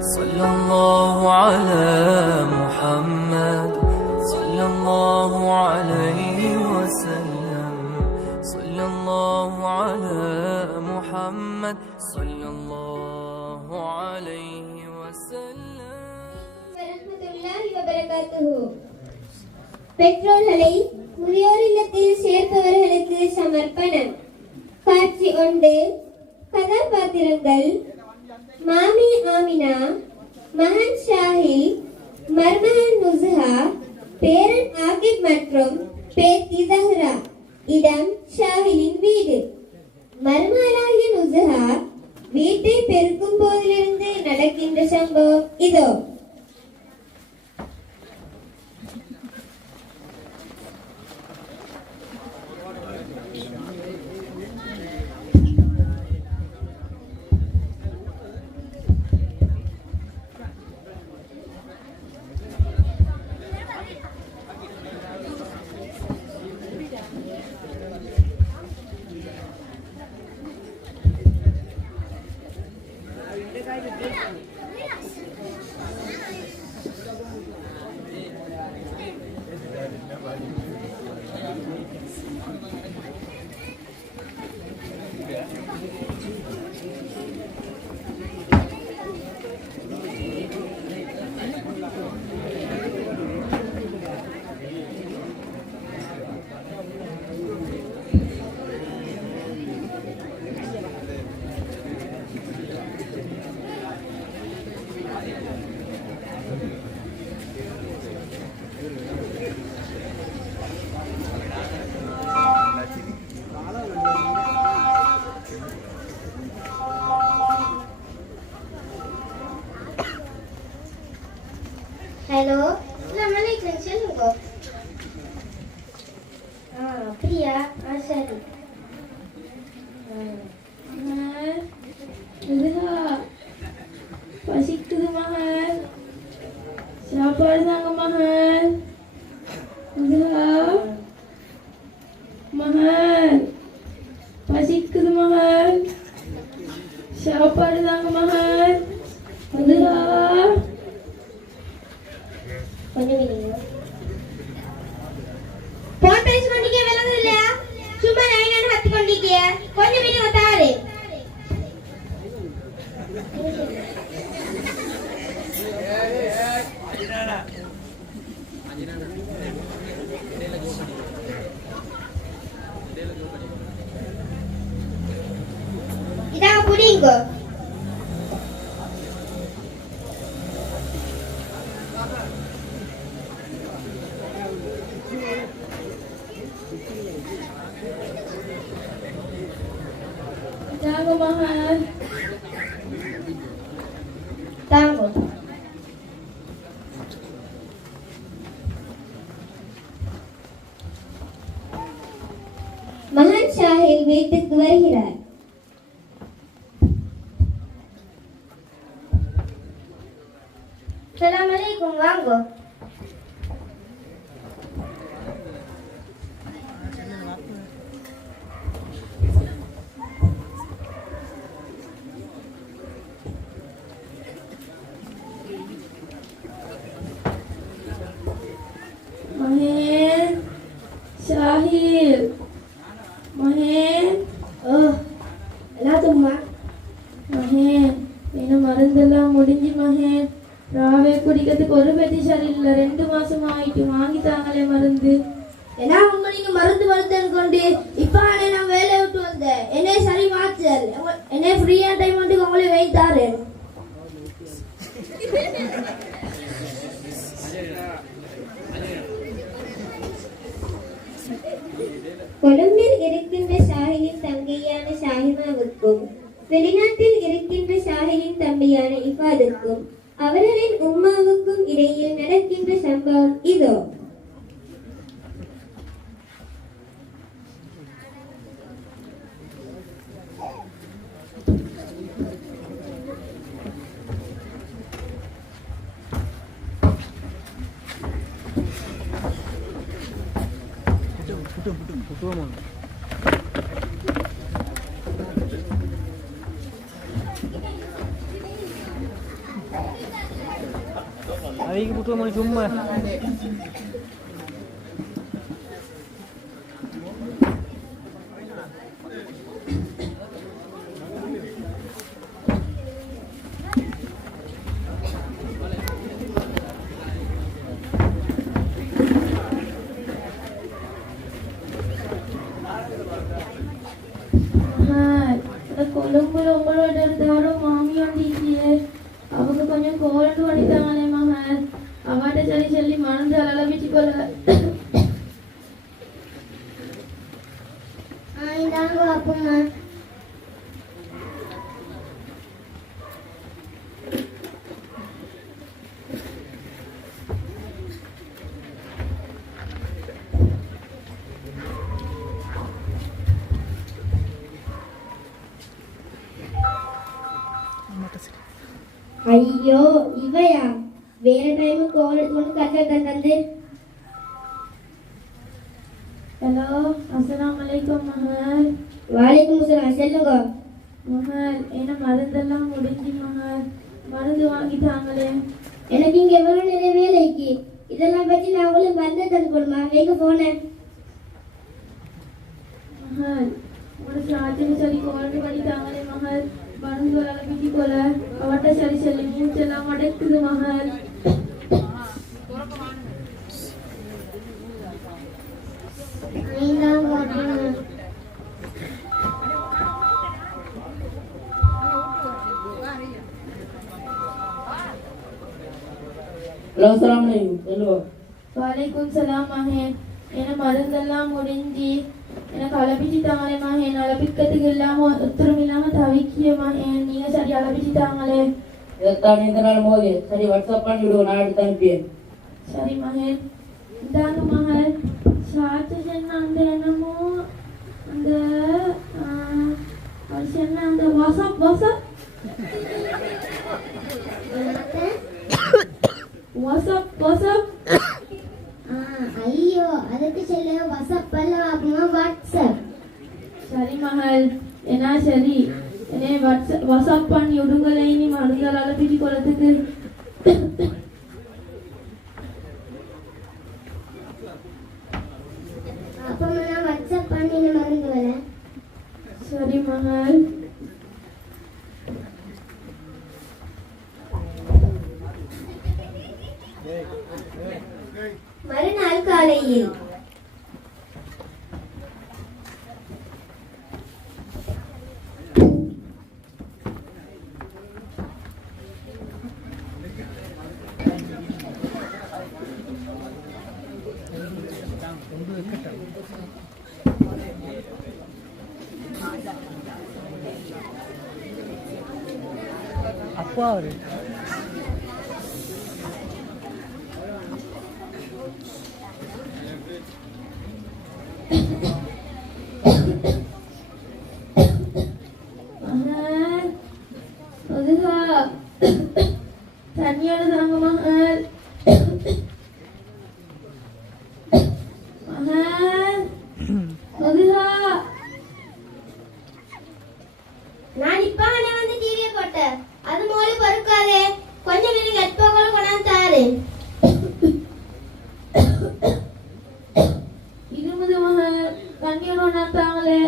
صلى الله على محمد صلى الله عليه وسلم صلى الله على محمد صلى الله عليه وسلم வரஹ்மத்துல்லாஹி வபரகாத்துஹு. பெற்றோர்களை முதியோர் இல்லத்தில் சேர்ப்பவர்களுக்கு சமர்ப்பணம். காட்சி 1. கதாபாத்திரங்கள்: மாமி ஆமினா, மகன் ஷாஹில், மருமகன் நுஸ்ஹா, பேரன் ஆகிப் மற்றும் பேத்தி ஜஹ்ரா. இடம் ஷாஹிலின் வீடு. மருமகளாகிய நுஸ்ஹா வீட்டை பெருக்கும் போதிலிருந்து நடக்கின்ற சம்பவம் இதோ. ஹலோ, அஸ்ஸலாமுஅலைக்கும். சொல்லுங்க. அப்படியா? சரி. பசிக்குது மகள், சாப்பாடு தாங்க மகள். மகள் பசிக்குது மகள், சாப்பாடு தாங்க மகள். போன் பேசி கொண்டிருக்கே விளங்குது இல்லையா? சும்மா நான் ஹத்தி கொண்டிருக்கிய கொஞ்சம் வீடு தாரு. இதா புடிங்கோ. தாங்க மகள், தாங்கோ. மகன் ஷாஹில் வீட்டுக்கு வருகிறார். அஸ்ஸலாமு அலைக்கும். வாங்கோ. மகன் ஷாஹில், மகன். எல்லாத்துக்குமா? மகன் என்ன மருந்தெல்லாம் முடிஞ்சு மகன். ராவே குடிக்கிறதுக்கு ஒரு பெட்டி சரியில்லை. 2 மாசம் ஆயிட்டு. வாங்கி தாங்களே மருந்து. ஏன்னா உங்க நீங்க மருந்து கொண்டு இப்ப நான் வேலையை விட்டு வந்தேன். என்னை சரி மாற்றல் என்னை ஃப்ரீயா டைம் வந்து உங்களை வைத்தாரு. கொழும்பில் இருக்கின்ற ஷாஹிலின் தங்கையான ஷாஹிமாவுக்கும் வெளிநாட்டில் இருக்கின்ற ஷாஹிலின் தம்பியான இஃபாதுக்கும் அவர்களின் உம்மாவுக்கும் இடையில் நடக்கின்ற சம்பவம் இதோ. அவைக்கு புட்டு சும்மா கொழும்புல உங்களோட இருந்தாரோ மாமி வந்தீங்க அவங்க கொஞ்சம் கோல்டு பண்ணித்தாங்களே மகன் அவட்ட சரி சொல்லி மனது அளவிச்சு கொள்ள இதாங்க அப்பங்க ஐயோ இவையா வேற டைம் கோல் எடுத்துக்கொண்டு கரெக்டாக தந்து ஹலோ அஸ்ஸலாமு அலைக்கும் மகன் வாலைக்கும் அஸ்ஸலாம் சொல்லுங்க மகன் என்ன மருந்தெல்லாம் முடிஞ்சு மகன் மருந்து வாங்கிட்டாங்களே எனக்கு இங்க எவ்வளவு நிறைய வேலை இருக்கு இதெல்லாம் பற்றி நான் உங்களுக்கு மருந்து தந்து போடுமா எங்க போனேன் மகன் உங்களோட சாட்சியம் சொல்லி கோல்டு பண்ணிட்டாங்களே மகன் மருந்து அளவிச்சு கொள்ள அவட்ட சரி சொல்லி மூச்செல்லாம் அடைக்குது மகன் ஹலோ அஸ்ஸலாமு அலைக்கும் சொல்லுவா வலைக்கும் சலாம் மகன் என்ன மருந்தெல்லாம் முடிஞ்சு எனக்கு அளப்பிச்சுட்டாங்களே மகன் அளப்பிக்கிறதுக்கு இல்லாம ஒத்துரும் இல்லாம தவிக்கிய மகன் நீங்க சரி அளப்பிச்சுட்டாங்களே இதைத்தான் இந்த நாள் போது சரி வாட்ஸ்அப் பண்ணி விடுவோம் நான் எடுத்து அனுப்பியேன் சரி மகன் இந்தாங்க மகன் சாட்சி சொன்ன அந்த என்னமோ அந்த அவர் சொன்ன அந்த வாட்ஸ்அப் வாட்ஸ்அப் வாட்ஸ்அப் வாட்ஸ்அப் ஐயோ அதுக்கு சொல்ல வாட்ஸ்அப் அல்ல வாட்ஸ்அப் சரி மகள் என்ன சரி என்னை வாட்ஸ்அப் பண்ணி விடுங்களே நீ மருந்தால் அளப்பிச்சு கொள்ளத்துக்கு அப்ப நான் வாட்ஸ்அப் பண்ணி மருந்து வரேன் சரி மகள் மறுநாள் காலையில் அப்பா அவரு தனியான தாங்க மகள் மகள் மதுகா நான் இப்ப வந்து டிவியை போட்டேன் அது மோலி பொறுக்காதே கொஞ்சம் நீங்க எப்போங்களும் கொண்டாந்து தாரு இருபது மகள் தண்ணியோட ஒன்றாத்தாங்களே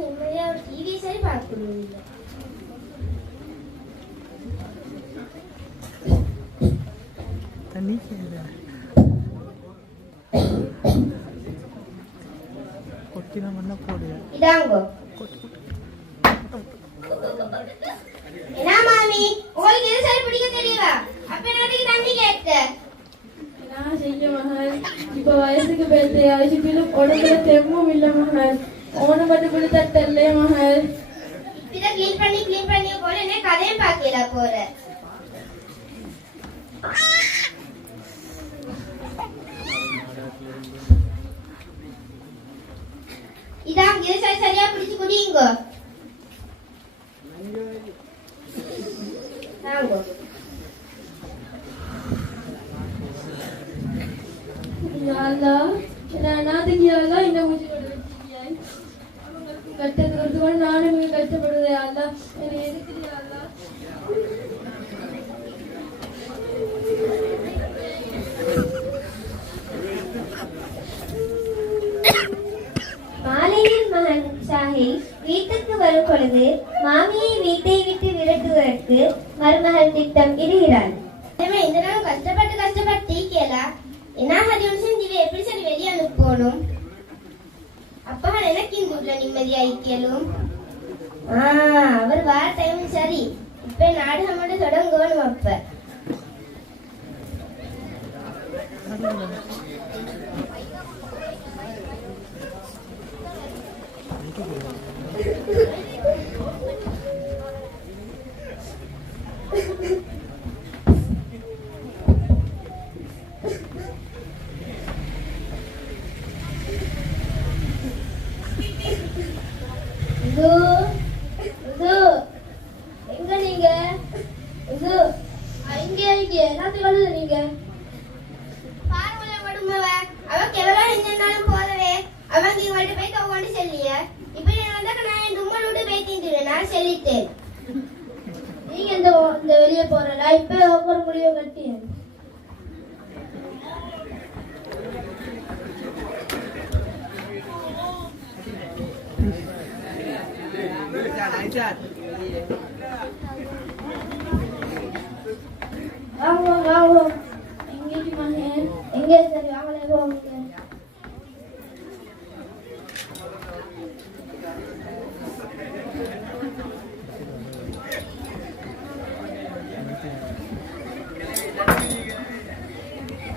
நிம்மதியா ஒரு டிவி சரி பார்க்கணும் தண்ணி கொட்டினா மண்ண போடுங்க இதாங்கோ என்ன மாமி உங்களுக்கு எது சரி பிடிக்க தெரியவா அப்ப நான் தண்ணி கேட்டேன் நான் செய்ய மகள் இப்ப வயசுக்கு பேச வயசுக்கு உடம்புல தெம்பும் இல்ல மகள் ஓன மட்டும் கூட தட்டல்லே மகள் இத க்ளீன் பண்ணி போல என்ன கதையும் பாக்கல போற இதான் இது சரியா பிடிச்சு குடிங்க தாங்கோ Ya Allah, நாத்துக்கு யாரா இந்த மூச்சு கொண்டு வச்சிருக்கியாய் கட்டது ஒரு நானும் கஷ்டப்படுது அல்ல என்னை எதுக்கு வீட்டுக்கு வரும் பொழுது மாமியை வீட்டை விட்டு விரட்டுவதற்கு மருமகள் திட்டம் இடுகிறாள். இந்த நாள் கஷ்டப்பட்டு டீக்கலா என்ன ஹரியம் செஞ்சு எப்படி சரி வெளியே அனுப்பணும். அப்பா எனக்கு இந்த உள்ள நிம்மதியா இருக்கலும். அவர் வார டைம் சரி. இப்ப நாடகம் மட்டும் தொடங்கணும். அப்ப எங்க நீங்க இங்க எல்லாத்தையும் கழுது நீங்க பாருங்களேன் விடுமவ அவன் எவ்வளவு இருந்தாலும் போதவே அவங்க இவங்கள்ட்ட போய் கொண்டு செல்லிய இப்ப நான் என் தும்மல் விட்டு போய்த்திட்டு நான் செல்லிட்டேன். நீங்க இந்த வெளியே போறல இப்ப ஒவ்வொரு முடிவும் கட்டி எங்கே சரி வாங்கலே போங்க.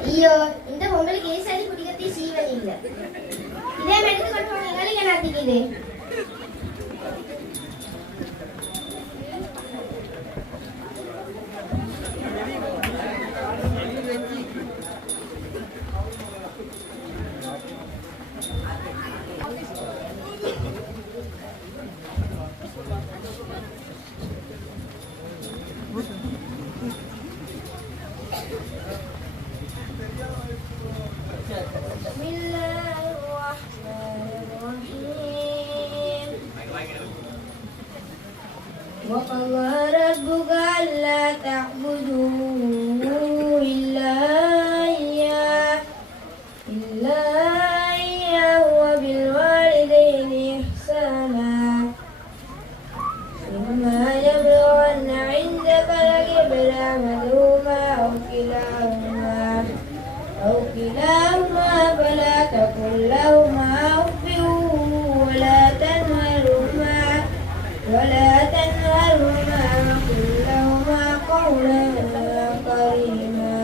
ஐயோ இந்த பொங்கலுக்கு ஏசாதி குடிக்கத்தி சீவன் இல்ல. இதே எடுத்து கொண்டு போங்க எங்களுக்கு நாத்திக்குது. وقضى ربك ألا تعبدوا إلا إياه وبالوالدين إحسانا إما يبلغن عندك الكبر أحدهما أو كلاهما فلا تقل لهما أف ولا تنهرهما وقل لهما قولا كريما.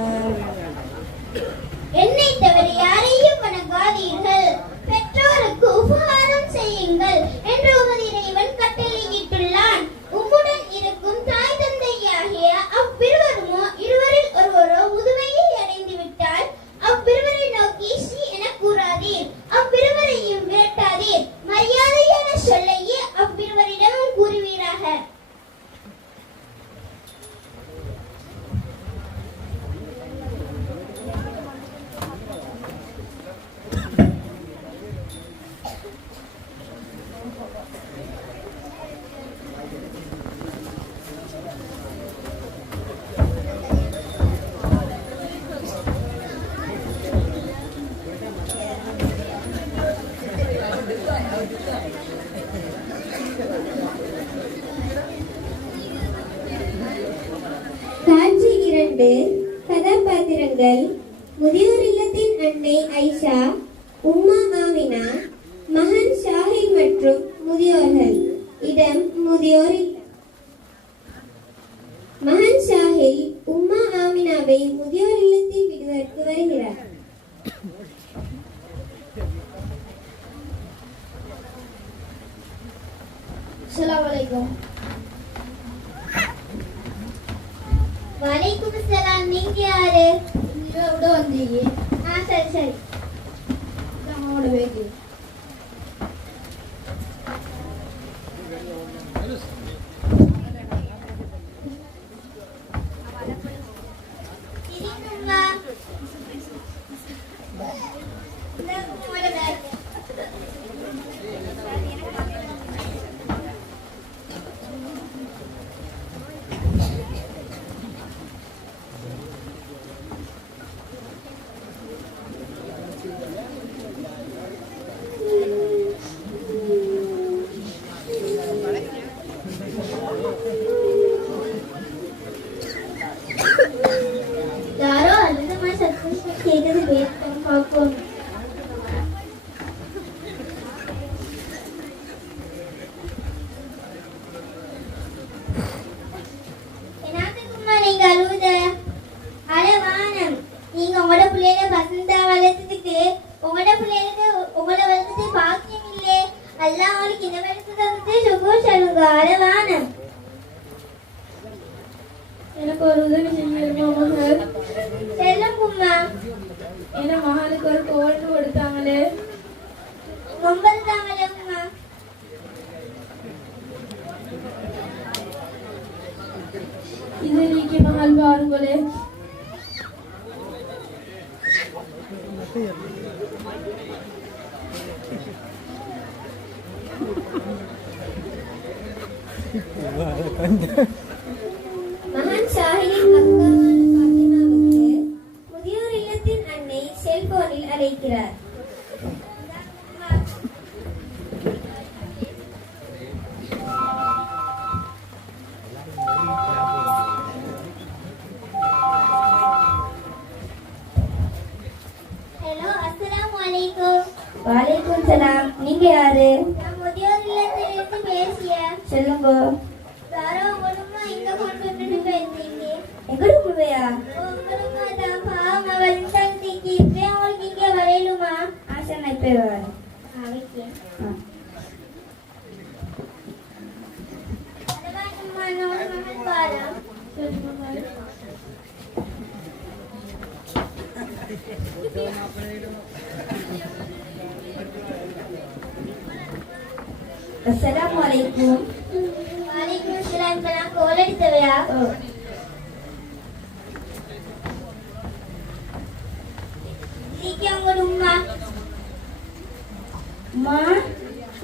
என்னை தவிர யாரையும் வணங்காதீர்கள், பெற்றோருக்கு உபகாரம் செய்யுங்கள் என்று உமது இறைவன் கட்டளையிட்டுள்ளான். உம்முடன் இருக்கும் தாய் தந்தையாகிய அவ்விருவருமோ இருவரில் ஒருவரோ முதுமையை அடைந்து விட்டால் அவ்விருவரை நோக்கி ஸ்ரீ என கூறாதீர், அவ்விருவரையும் விரட்டாதீர். மரியாதையான சொல்லையே அவ்விருவரிடமும் கூறுவீராக. காட்சி 2. கதாபாத்திரங்கள்: முதியோர் இல்லத்தின் அன்னை ஐஷா, உம்மா ஆமினா, மகன் ஷாஹில் மற்றும் முதியோர்கள். இடம் முதியோர் இல்லம். மகன் ஷாஹில் உம்மா ஆமினாவை முதியோர் இல்லத்தில் விடுவதற்கு வருகிறார். அஸ்ஸலாமு அலைக்கும். வலைக்கும் அஸ்ஸலாம். நீங்க யாரு? விட வந்தீங்க. சரி சரி. அம்மாவோட பேக்கு. சிரிக்குமா? இந்த உங்களோட பேக். ஒரு உதவி செஞ்சிருமா மகள்? செல்லம் உம்மா. ஏன்னா மகளுக்கு ஒரு கோல்டு கொடுத்தாங்களே. ஒன்பது தாங்களே உம்மா. இது நீக்கி மகள் பாருங்களே. மகான் ஷாஹிலின் அக்காவான ஃபாத்திமாவுக்கு முதியோர் இல்லத்தின் அன்னை செல்போனில் அழைக்கிறார். ஹலோ, அஸ்ஸலாமு அலைக்கும். வலைக்கும் சலாம். நீங்க யாரு? நான் முதியோர் இல்லத்திலிருந்து பேசிய. சொல்லுங்க. யாரோ உங்களுமா இங்க கொண்டு வந்துட்டு போயிருந்தீங்க. எங்கட முழுவையா? உங்களுமா தான் பாவம் அவள் தங்கிக்கு இப்பயே உங்களுக்கு இங்க வரையலுமா? ஆசை நான் இப்ப வரேன். ஓகே. அதவாட்டுமா நான் மகள் பாரா. சரி மகள். அஸ்ஸலாமு அலைக்கும். வாலைக்கும் சலாம். இப்ப நான் கோல் அடித்தவையா? சீக்கிரம் உங்களோட உம்மா. அம்மா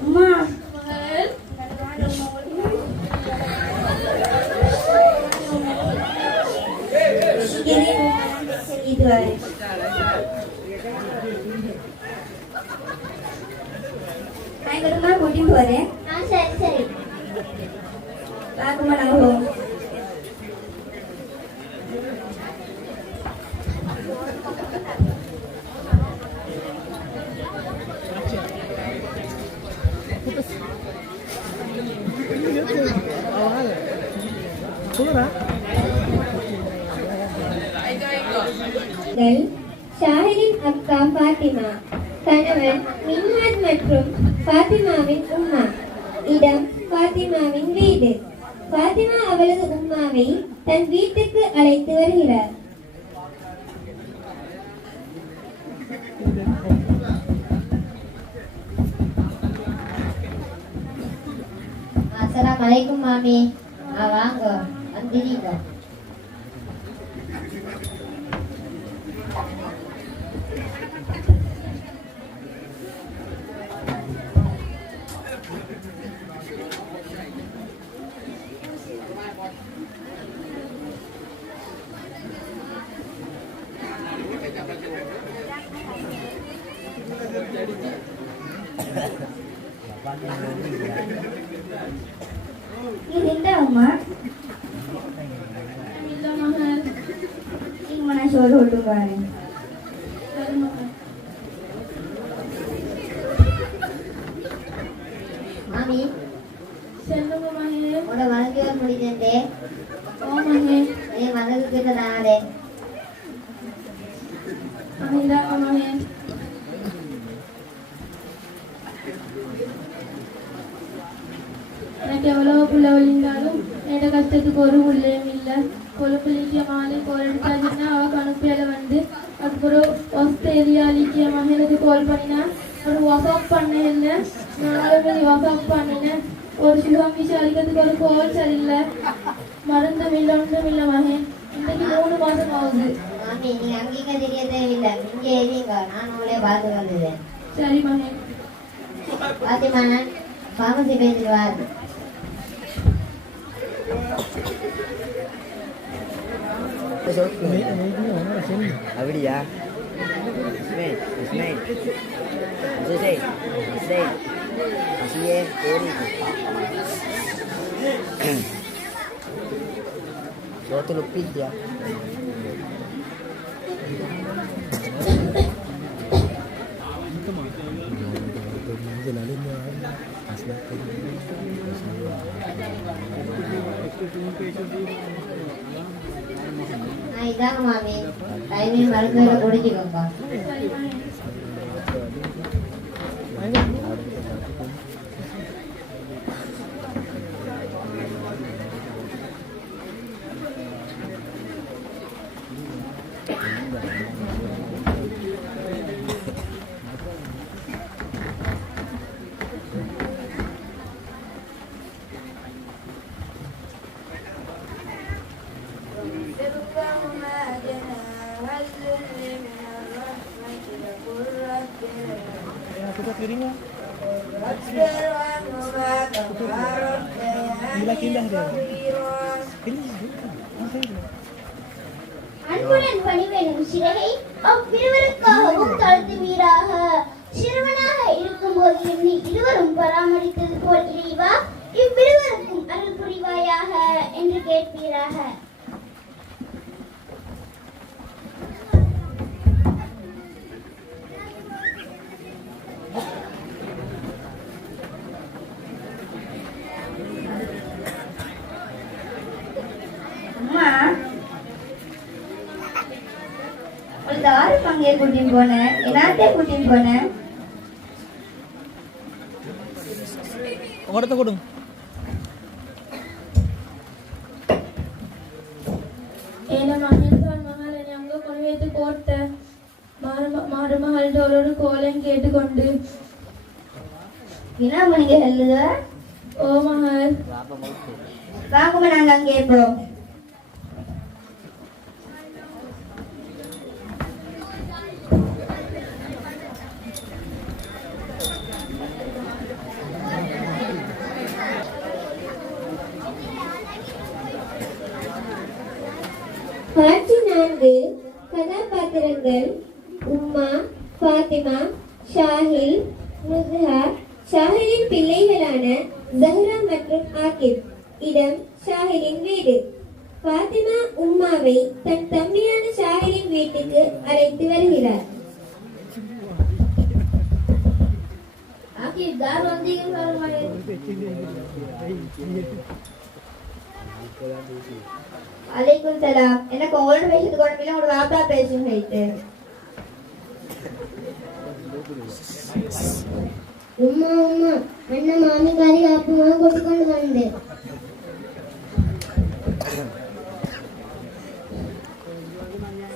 அம்மா மகள் சொல்லிட்டு வரேன். நான் எங்கடமா கூட்டிட்டு போறேன். சரி சரி. பார்க்குமா நாங்க போவோம். சொல்லுறா. ஷாஹிலின் அக்கா ஃபாத்திமா, கணவன் மின்ஹாஜ் மற்றும் ஃபாத்திமாவின் உம்மா. இடம் ஃபாத்திமாவின் வீடு. ஃபாத்திமா அவளது உம்மாவை தன் வீட்டுக்கு அழைத்து வருகிறார். அஸ்ஸலாமு அலைக்கும் மாமி. வாங்க வந்துடுங்க. இது என்ன அம்மா? இல்ல மகள். நீங்க நான் சோறு விட்டு வரேன். சரி மகள். மாமி செல்லுங்க மகளே. உங்களோட வழக்கு முடிஞ்சே. ஓ மகளே. என் மகளுக்கு கிட்ட நாளே. இந்தாங்க மகளே. எனக்கு எவ்வளவு புள்ள வழிந்தாலும் என்னோட கஷ்டத்துக்கு ஒரு புள்ளையும் இல்லை. கொழுப்புலிக்க மாலை கோல் எடுத்தாச்சுன்னா அவள் கணுப்பியால வந்து அதுக்கப்புறம் ஆஸ்திரேலியாலிக்க மகனுக்கு கால் பண்ணினா ஒரு வாட்ஸ்அப் பண்ணேன். இல்லை 4 மணி வாட்ஸ்அப் பண்ணினேன். ஒரு சுகம் விசாரிக்கிறதுக்கு ஒரு கால் சரியில்லை. மருந்தும் இல்லை ஒன்றும் இல்லை மகன். இன்னைக்கு 3 மாதம் ஆகுது. மாமி நீங்க அங்கீங்க தெரிய தேவையில்லை. இங்கே எழுதிங்க. நான் உங்களே பார்த்து வந்துடுறேன். சரி மகன். பாத்திமா நான் ஃபார்மசி பேசிட்டு வாரு. அப்படியா? Suatu lupit ya. இதாங்க மாமி டைமிங் மருந்து குடிச்சுக்கோங்க. சரி மகன். Buka piringnya. Indah dia. Ini அன்புடன் பணிவெனும் சிறகை அவ்விருவருக்காகவும் தாழ்த்துவீராக. சிறுவனாக இருக்கும்போது என்னை இருவரும் பராமரித்தது போல் இறைவா இவ்விருவருக்கும் அருள் புரிவாயாக என்று கேட்பீராக. ஆறு பங்கே கூட்டின்னு போனேன், எல்லாத்தையும் கூட்டின்னு போனேன். உங்கள்கிட்ட கொடுங்க. ஏன்னா மகன் மகள் என்னை அங்கே கொண்டு வைத்து போட்ட மருமகள்கிட்ட ஒரு கோலையும் கேட்டுக்கொண்டு என்ன பண்ணீங்க சொல்லுங்க? ஓ மகள் வாங்கம்மா, நாங்க அங்கே இருப்போம். காட்சி 4. கதாபாத்திரங்கள் உம்மா, ஃபாத்திமா, ஷாஹில், நுஸ்ஹா. ஷாஹிலின் பிள்ளைகளான ஜஹ்ரா மற்றும் ஆகிப். இடம் ஷாஹிலின் வீடு. ஃபாத்திமா உம்மாவை தன் தம்பியான ஷாஹிலின் வீட்டுக்கு அழைத்து வருகிறார். ஆகிப் தார் வந்தீங்க. அலைக்கும் சலாம். எனக்கு உங்களோட பேசுறது குழந்தைல உங்களோட வாப்பா பேசும் வைத்து. உம்மா உம்மா அண்ணன் மாமிக்காரி அப்பமா கொண்டு வந்து.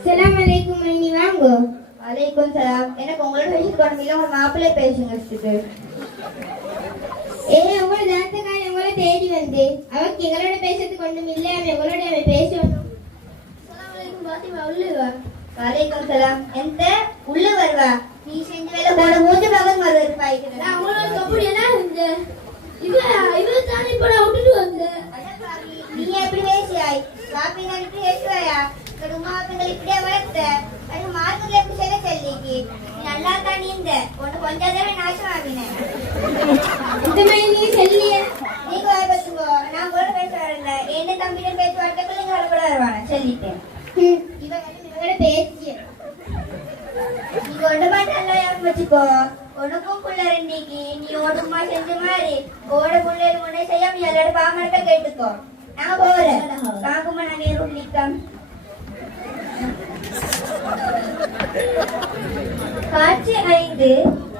சலாம் அலைக்கும் அண்ணி வாங்கோ. அலைக்கும் சலாம். எனக்கு உங்களோட பேசுறது குழந்தைல உங்க மாப்பிள்ளை பேசுங்க. உங்களோட தாத்தக்காரி உங்களை தேடி வந்து அவக்கு எங்களோட பேசுறதுக்கு ஒன்றும் இல்லை, உங்களோட அவன் பேசணும். அலைக்கும் சலாம். எந்த உள்ள வருவா? நீ செஞ்ச வேலை போட மூஞ்ச பகல் வருவாரு பாய்க்கிறேன். நீ எப்படி பேசியாய்? வாப்பிங்கள் இப்படி பேசுவாயா? உமாப்பிங்கள் இப்படியே வளர்த்த அது மார்க்கெட்ல எப்படி செய்ய சொல்லிக்கு நீ நல்லா தான் நீந்த ஒன்று கொஞ்சம் தடவை நாசமாகினேன். இந்த மாதிரி நீ சொல்லிய நீங்க வர பத்துங்கோ. நான் கூட பேச வரல. என்ன தம்பியிடம் பேச்சு வார்த்தை பிள்ளைங்க வர கூட வருவாங்க சொல்லிட்டேன். இவங்களோட பேசிய நீங்க ஒன்று மட்டும் நல்லா ஞாபகம் வச்சுக்கோ. உனக்கும் புள்ள ரெண்டிக்கு நீ ஓடுமா செஞ்ச மாதிரி ஓட புள்ள முன்னே செய்யாம எல்லாரோட பாமரத்தை கேட்டுக்கோ. நான் போறேன். காக்குமா நான் நேரம் நிற்கம். காட்சி 5.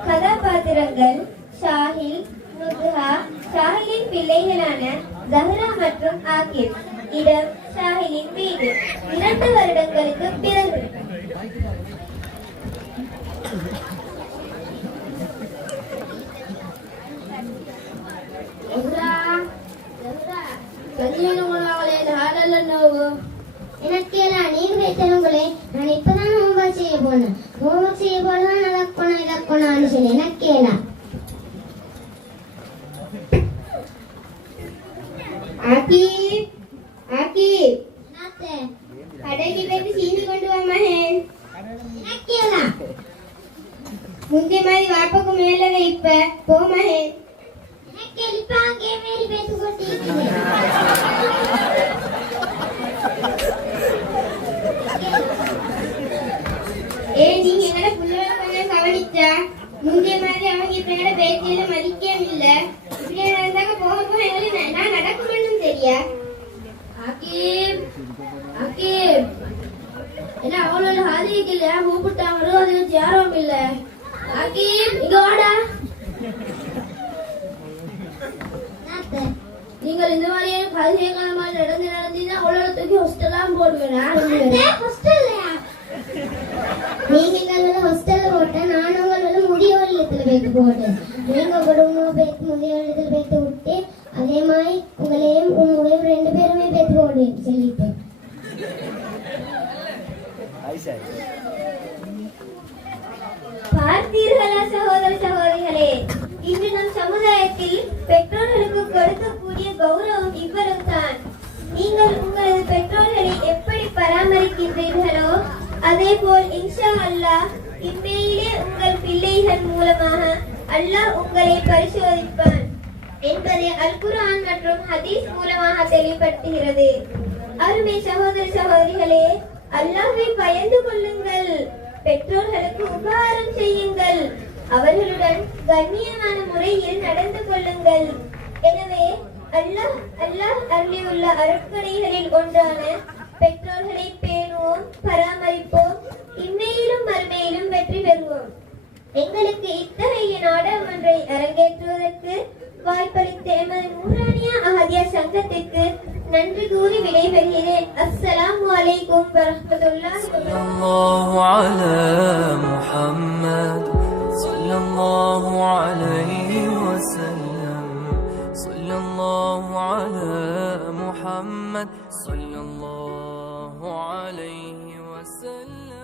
கதாபாத்திரங்கள் ஷாஹில், நுஸ்ஹா. ஷாஹிலின் பிள்ளைகளான ஜஹ்ரா மற்றும் ஆகிப். இடம் ஷாஹிலின் வீடு. 2 வருடங்களுக்கு பிறகு. எனக்கெல்லாம் நீங்க வைத்தவங்களே நான் இப்பதான் ஹோம்ஒர்க் செய்ய போனேன். ஹோம்ஒர்க் செய்ய போனதான் இலக்கணம்னு சொல்லி எனக்கேலாம். ஆகிப் ஆகிப் கடைக்கு போயிட்டு சீனி கொண்டு வா மகன். எனக்கேலாம் முந்தைய மாதிரி வாப்பக்கு மேல வைப்ப போ மகன். எனக்கு இப்ப அங்கே மேரி பேசி கொண்டிருக்கிறேன். நீங்க எங்கட புள்ளவரை கொஞ்சம் கவனிச்சா முந்தைய மாதிரி அவங்க இப்ப என்னோட பேச்சியில மதிக்கவும் இல்ல. இப்படி நடந்தாக்க போக போக எங்களுக்கு நான் நடக்கணும்னு தெரியா. என்ன அவளோட ஹாதிக்கு இல்லையா கூப்பிட்டாங்களோ அது யாரும் இல்ல. ஆகிப் இங்க வாடா. நீங்கள் இந்த மாதிரி கதைய காலமா நடந்தீங்கன்னா அவளோட தூக்கி ஹாஸ்டல்லாம் போடுவேன். நீங்க எங்களோட ஹாஸ்டல்ல போட்டேன், நானும் உங்களோட முதியோர் இல்லத்துல பேத்து போட்டேன். நீங்க உங்களோட பேத்து முதியோர் இல்லத்துல பேத்து விட்டு அதே மாதிரி உங்களையும் உங்களையும் 2 பேருமே பேத்து போடுவேன் சொல்லிட்டேன். பார்த்தீர்களா சகோதர சகோதரிகளே? குடும்பத்தில் பெற்றோர்களுக்கு கொடுக்கக்கூடிய கௌரவம் இவ்வளவுதான். நீங்கள் உங்களது பெற்றோர்களை எப்படி பராமரிக்கின்றீர்களோ அதே போல் இன்ஷா அல்லாஹ் இம்மையிலே உங்கள் பிள்ளைகள் மூலமாக அல்லாஹ் உங்களை பரிசோதிப்பான் என்பதை அல் குர்ஆன் மற்றும் ஹதீஸ் மூலமாக தெளிவுபடுத்துகிறது. அருமை சகோதர சகோதரிகளே, அல்லாஹ்வை பயந்து கொள்ளுங்கள், பெற்றோர்களுக்கு உபகாரம் செய்யுங்கள், அவர்களுடன் கண்ணியமான முறையில் நடந்து கொள்ளுங்கள். எனவே அல்லாஹ் அருளியுள்ள அருட்கொடைகளில் ஒன்றான பெற்றோர்களை பேணுவோம், பராமரிப்போம், இம்மையிலும் மறுமையிலும் வெற்றி பெறுவோம். எங்களுக்கு இத்தகைய நாடகம் ஒன்றை அரங்கேற்றுவதற்கு வாய்ப்பளித்த எமது நூறானியா அஹதியா சங்கத்திற்கு நன்றி கூறி விடைபெறுகிறேன். அஸ்ஸலாமு அலைக்கும் வரஹ்மத்துல்லாஹி வபரகாத்துஹு. صلى الله عليه وسلم صلى الله على محمد صلى الله عليه وسلم.